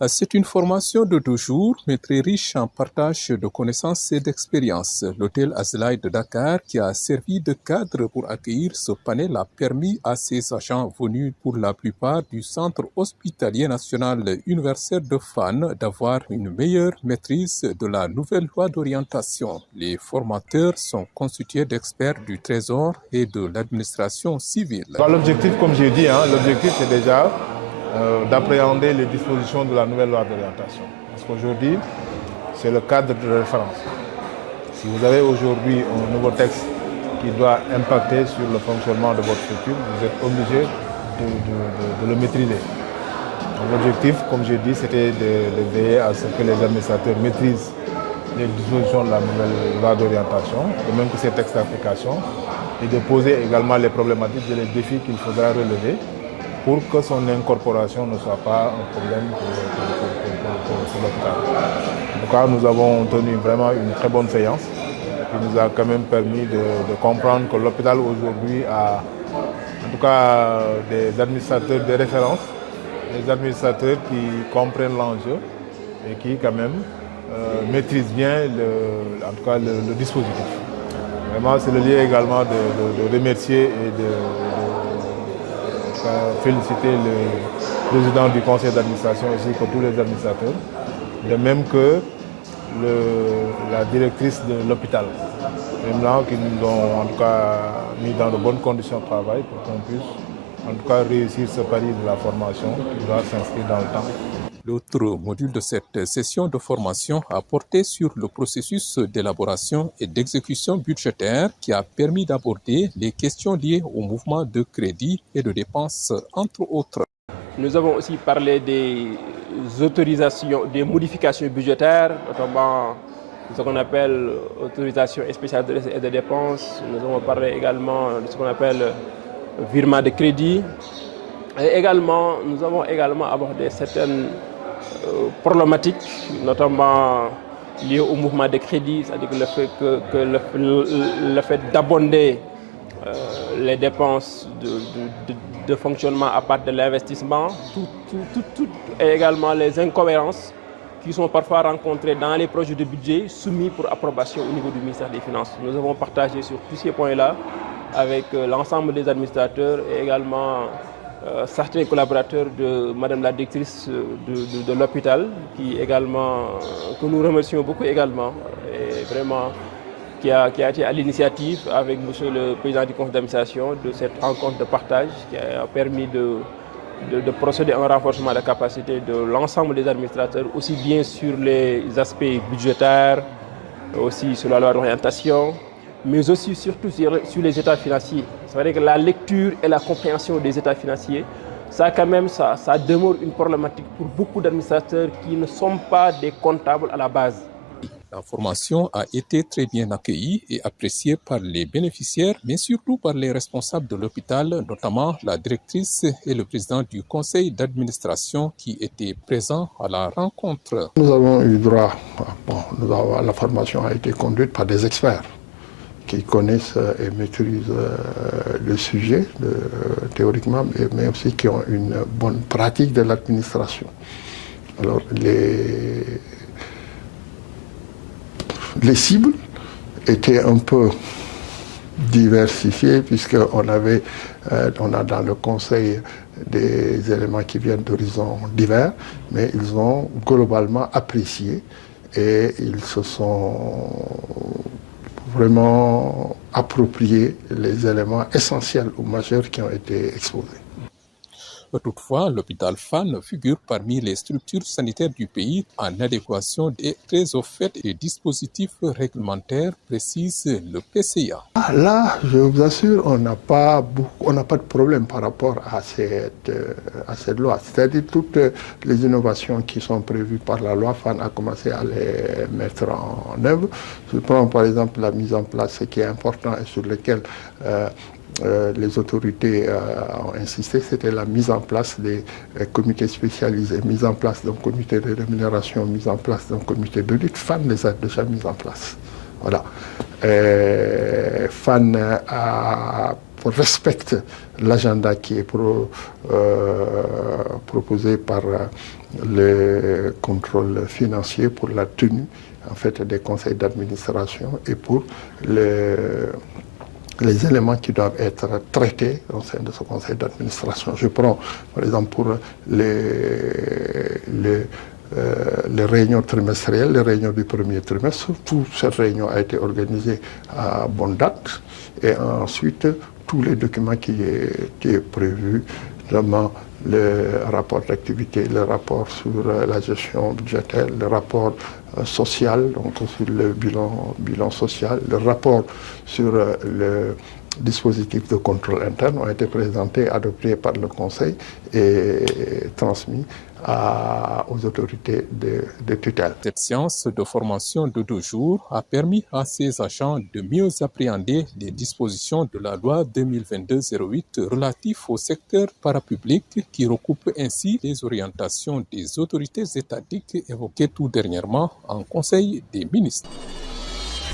C'est une formation de 2 jours, mais très riche en partage de connaissances et d'expériences. L'hôtel Azlaï de Dakar, qui a servi de cadre pour accueillir ce panel, a permis à ses agents venus pour la plupart du Centre hospitalier national universitaire de Fann d'avoir une meilleure maîtrise de la nouvelle loi d'orientation. Les formateurs sont constitués d'experts du Trésor et de l'administration civile. L'objectif, comme j'ai dit, l'objectif c'est déjà d'appréhender les dispositions de la nouvelle loi d'orientation. Parce qu'aujourd'hui, c'est le cadre de référence. Si vous avez aujourd'hui un nouveau texte qui doit impacter sur le fonctionnement de votre structure, vous êtes obligé de le maîtriser. L'objectif, comme j'ai dit, c'était de veiller à ce que les administrateurs maîtrisent les dispositions de la nouvelle loi d'orientation, de même que ces textes d'application, et de poser également les problématiques et les défis qu'il faudra relever pour que son incorporation ne soit pas un problème pour l'hôpital. En tout cas, nous avons tenu vraiment une très bonne séance qui nous a quand même permis de comprendre que l'hôpital aujourd'hui a en tout cas des administrateurs de référence, des administrateurs qui comprennent l'enjeu et qui quand même maîtrisent bien le dispositif. Vraiment, c'est le lieu également de remercier et de féliciter le président du conseil d'administration ainsi que tous les administrateurs, de même que la directrice de l'hôpital, qui nous ont en tout cas mis dans de bonnes conditions de travail pour qu'on puisse en tout cas réussir ce pari de la formation qui doit s'inscrire dans le temps. L'autre module de cette session de formation a porté sur le processus d'élaboration et d'exécution budgétaire qui a permis d'aborder les questions liées au mouvement de crédit et de dépenses, entre autres. Nous avons aussi parlé des autorisations, des modifications budgétaires, notamment ce qu'on appelle autorisation spéciale de recettes et de dépenses. Nous avons parlé également de ce qu'on appelle virement de crédit. Et également, nous avons également abordé certaines problématiques, notamment liées au mouvement de crédit, c'est-à-dire le fait d'abonder les dépenses de fonctionnement à part de l'investissement, et également les incohérences qui sont parfois rencontrées dans les projets de budget soumis pour approbation au niveau du ministère des Finances. Nous avons partagé sur tous ces points-là avec l'ensemble des administrateurs et également certains collaborateurs de Madame la directrice de l'hôpital, que nous remercions beaucoup également, et vraiment qui a été à l'initiative avec Monsieur le Président du Conseil d'administration de cette rencontre de partage qui a permis de procéder à un renforcement de la capacité de l'ensemble des administrateurs, aussi bien sur les aspects budgétaires, aussi sur la loi d'orientation, mais aussi surtout sur les états financiers. C'est vrai que la lecture et la compréhension des états financiers, ça demeure une problématique pour beaucoup d'administrateurs qui ne sont pas des comptables à la base. La formation a été très bien accueillie et appréciée par les bénéficiaires, mais surtout par les responsables de l'hôpital, notamment la directrice et le président du conseil d'administration qui étaient présents à la rencontre. Nous avons eu droit, la formation a été conduite par des experts qui connaissent et maîtrisent le sujet théoriquement, mais aussi qui ont une bonne pratique de l'administration. Alors, les cibles étaient un peu diversifiées puisqu'on a dans le conseil des éléments qui viennent d'horizons divers, mais ils ont globalement apprécié et ils se sont vraiment approprié les éléments essentiels ou majeurs qui ont été exposés. Toutefois, l'hôpital Fann figure parmi les structures sanitaires du pays en adéquation et très au fait des dispositifs réglementaires, précise le PCA. Là, je vous assure, on n'a pas de problème par rapport à cette loi. C'est-à-dire toutes les innovations qui sont prévues par la loi, Fann a commencé à les mettre en œuvre. Je prends par exemple la mise en place, ce qui est important et sur lequel les autorités ont insisté, c'était la mise en place des comités spécialisés, mise en place d'un comité de rémunération, mise en place d'un comité de lutte. Fann les a déjà mis en place. Voilà. Fann a rapport respecte l'agenda qui est proposé par le contrôle financier pour la tenue en fait, des conseils d'administration et pour les éléments qui doivent être traités au sein de ce conseil d'administration. Je prends par exemple pour les réunions trimestrielles, les réunions du premier trimestre. Toute cette réunion a été organisée à bonne date. Et ensuite, tous les documents qui est prévu, notamment le rapport d'activité, le rapport sur la gestion budgétaire, le rapport social, donc sur le bilan social, le rapport sur le dispositif de contrôle interne ont été présentés, adoptés par le Conseil et transmis aux autorités de tutelle. Cette séance de formation de 2 jours a permis à ces agents de mieux appréhender les dispositions de la loi 2022-08 relatif au secteur parapublic qui recoupe ainsi les orientations des autorités étatiques évoquées tout dernièrement en Conseil des ministres.